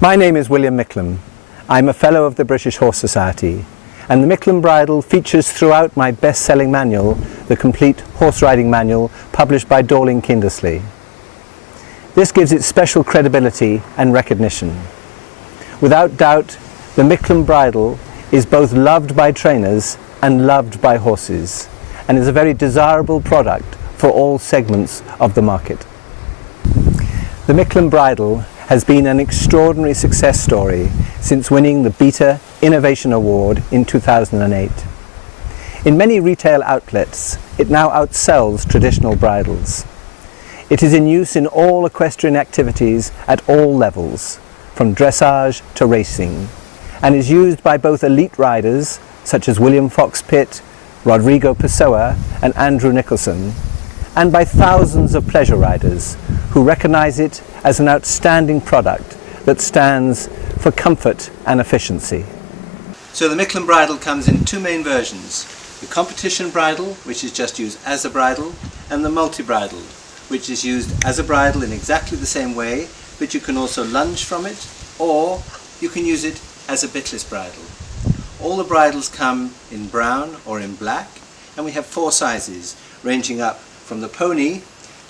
My name is William Micklem. I'm a Fellow of the British Horse Society, and the Micklem bridle features throughout my best-selling manual, the complete horse riding manual published by Dorling Kindersley. This gives it special credibility and recognition. Without doubt, the Micklem bridle is both loved by trainers and loved by horses, and is a very desirable product for all segments of the market. The Micklem bridle has been an extraordinary success story since winning the Beta Innovation Award in 2008. In many retail outlets, it now outsells traditional bridles. It is in use in all equestrian activities at all levels, from dressage to racing, and is used by both elite riders such as William Fox Pitt, Rodrigo Pessoa and Andrew Nicholson, and by thousands of pleasure riders who recognize it as an outstanding product that stands for comfort and efficiency. So the Micklem bridle comes in two main versions: the competition bridle, which is just used as a bridle, and the multi-bridle, which is used as a bridle in exactly the same way, but you can also lunge from it, or you can use it as a bitless bridle. All the bridles come in brown or in black, and we have four sizes, ranging up from the pony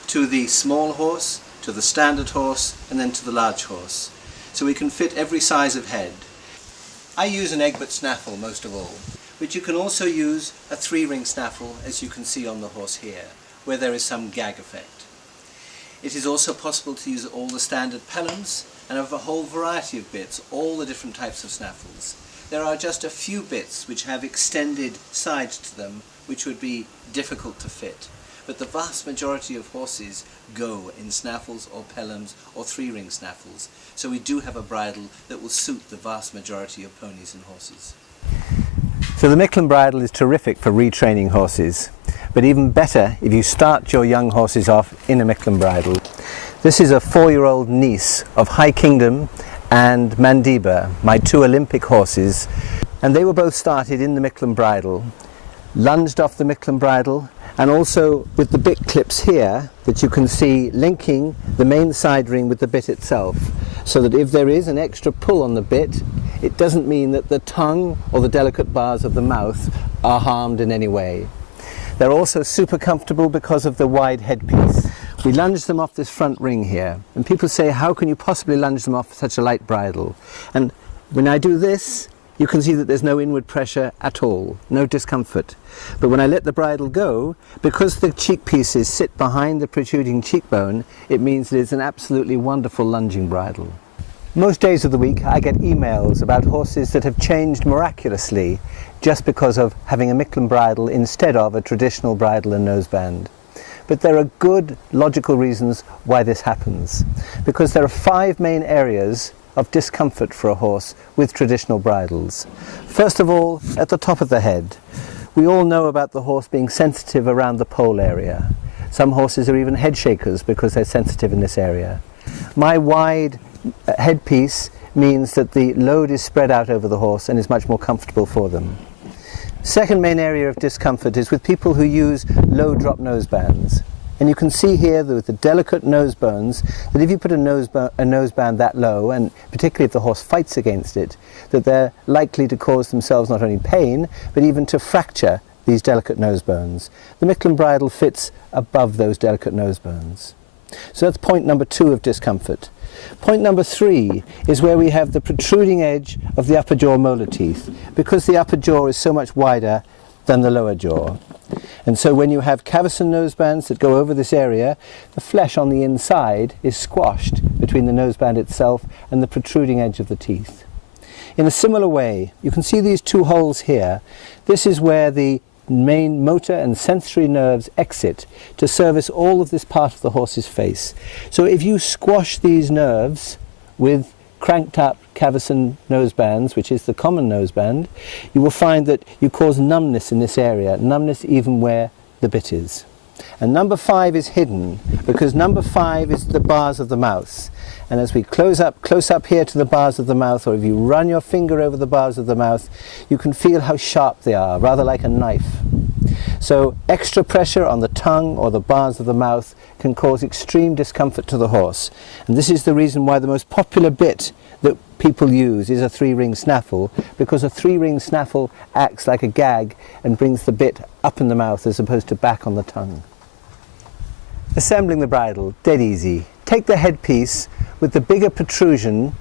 to the small horse, to the standard horse, and then to the large horse. So we can fit every size of head. I use an Egbert snaffle most of all, but you can also use a three-ring snaffle, as you can see on the horse here, where there is some gag effect. It is also possible to use all the standard pellams and have a whole variety of bits, all the different types of snaffles. There are just a few bits which have extended sides to them, which would be difficult to fit. But the vast majority of horses go in snaffles or pellams or three-ring snaffles, so we do have a bridle that will suit the vast majority of ponies and horses. So the Micklem bridle is terrific for retraining horses, but even better if you start your young horses off in a Micklem bridle. This is a 4-year-old niece of High Kingdom and Mandiba, my two Olympic horses, and they were both started in the Micklem bridle, lunged off the Micklem bridle, and also with the bit clips here that you can see linking the main side ring with the bit itself, so that if there is an extra pull on the bit, it doesn't mean that the tongue or the delicate bars of the mouth are harmed in any way. They're also super comfortable because of the wide headpiece. We lunge them off this front ring here, and people say, how can you possibly lunge them off such a light bridle? And when I do this, you can see that there's no inward pressure at all, no discomfort. But when I let the bridle go, because the cheek pieces sit behind the protruding cheekbone, it means that it's an absolutely wonderful lunging bridle. Most days of the week I get emails about horses that have changed miraculously just because of having a Micklem bridle instead of a traditional bridle and noseband. But there are good logical reasons why this happens, because there are 5 main areas of discomfort for a horse with traditional bridles. First of all, at the top of the head. We all know about the horse being sensitive around the pole area. Some horses are even head shakers because they're sensitive in this area. My wide headpiece means that the load is spread out over the horse and is much more comfortable for them. Second main area of discomfort is with people who use low drop nosebands. And you can see here that with the delicate nose bones, that if you put a noseband that low, and particularly if the horse fights against it, that they're likely to cause themselves not only pain, but even to fracture these delicate nose bones. The Micklem bridle fits above those delicate nose bones. So that's point number 2 of discomfort. Point number 3 is where we have the protruding edge of the upper jaw molar teeth, because the upper jaw is so much wider than the lower jaw. And so when you have cavesson nosebands that go over this area, the flesh on the inside is squashed between the noseband itself and the protruding edge of the teeth. In a similar way, you can see these 2 holes here. This is where the main motor and sensory nerves exit to service all of this part of the horse's face. So if you squash these nerves with cranked up cavesson nosebands, which is the common noseband, you will find that you cause numbness in this area, numbness even where the bit is. And number 5 is hidden, because number 5 is the bars of the mouth. And as we close up here to the bars of the mouth, or if you run your finger over the bars of the mouth, you can feel how sharp they are, rather like a knife. So extra pressure on the tongue or the bars of the mouth can cause extreme discomfort to the horse. And this is the reason why the most popular bit that people use is a 3-ring snaffle, because a 3-ring snaffle acts like a gag and brings the bit up in the mouth as opposed to back on the tongue. Assembling the bridle, dead easy. Take the headpiece with the bigger protrusion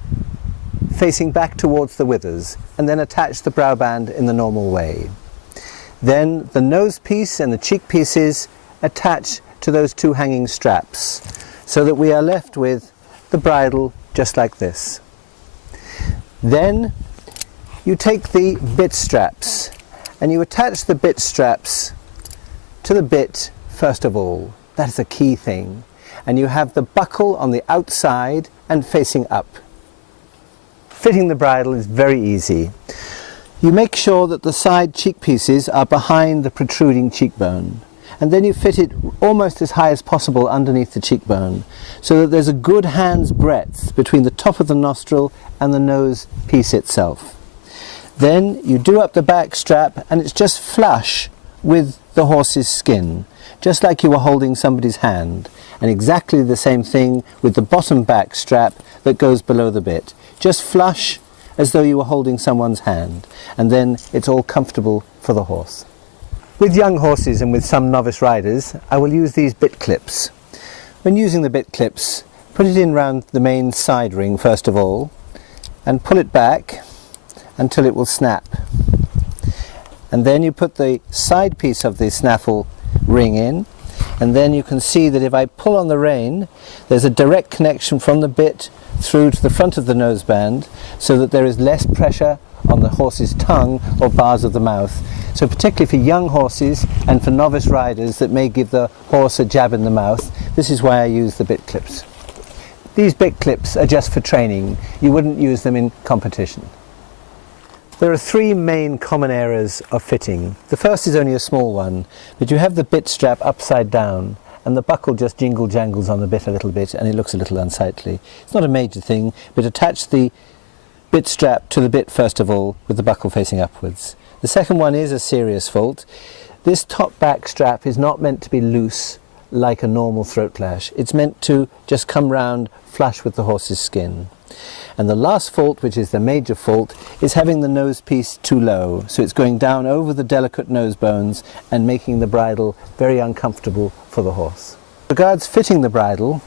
facing back towards the withers, and then attach the brow band in the normal way. Then the nose piece and the cheek pieces attach to those 2 hanging straps, so that we are left with the bridle just like this. Then you take the bit straps and you attach the bit straps to the bit first of all. That is a key thing. And you have the buckle on the outside and facing up. Fitting the bridle is very easy. You make sure that the side cheek pieces are behind the protruding cheekbone, and then you fit it almost as high as possible underneath the cheekbone, so that there's a good hand's breadth between the top of the nostril and the nose piece itself. Then you do up the back strap, and it's just flush with the horse's skin, just like you were holding somebody's hand, and exactly the same thing with the bottom back strap that goes below the bit. Just flush as though you were holding someone's hand, and then it's all comfortable for the horse. With young horses and with some novice riders, I will use these bit clips. When using the bit clips, put it in round the main side ring first of all, and pull it back until it will snap. And then you put the side piece of the snaffle ring in, and then you can see that if I pull on the rein, there's a direct connection from the bit through to the front of the noseband, so that there is less pressure on the horse's tongue or bars of the mouth. So particularly for young horses and for novice riders that may give the horse a jab in the mouth, this is why I use the bit clips. These bit clips are just for training. You wouldn't use them in competition. There are 3 main common errors of fitting. The first is only a small one, but you have the bit strap upside down and the buckle just jingle-jangles on the bit a little bit and it looks a little unsightly. It's not a major thing, but attach the bit strap to the bit first of all with the buckle facing upwards. The second one is a serious fault. This top back strap is not meant to be loose like a normal throat lash. It's meant to just come round flush with the horse's skin. And the last fault, which is the major fault, is having the nose piece too low. So it's going down over the delicate nose bones and making the bridle very uncomfortable for the horse. As regards fitting the bridle,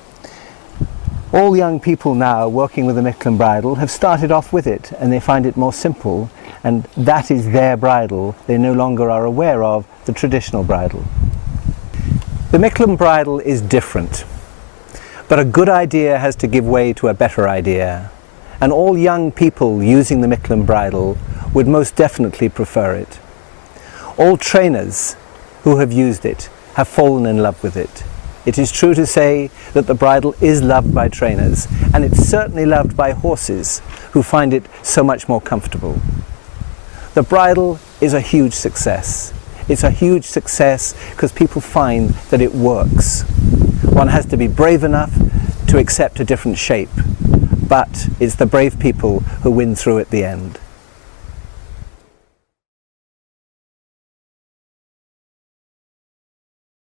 all young people now working with a Micklem bridle have started off with it and they find it more simple, and that is their bridle. They no longer are aware of the traditional bridle. The Micklem bridle is different, but a good idea has to give way to a better idea. And all young people using the Micklem bridle would most definitely prefer it. All trainers who have used it have fallen in love with it. It is true to say that the bridle is loved by trainers, and it's certainly loved by horses who find it so much more comfortable. The bridle is a huge success. It's a huge success because people find that it works. One has to be brave enough to accept a different shape, but it's the brave people who win through at the end.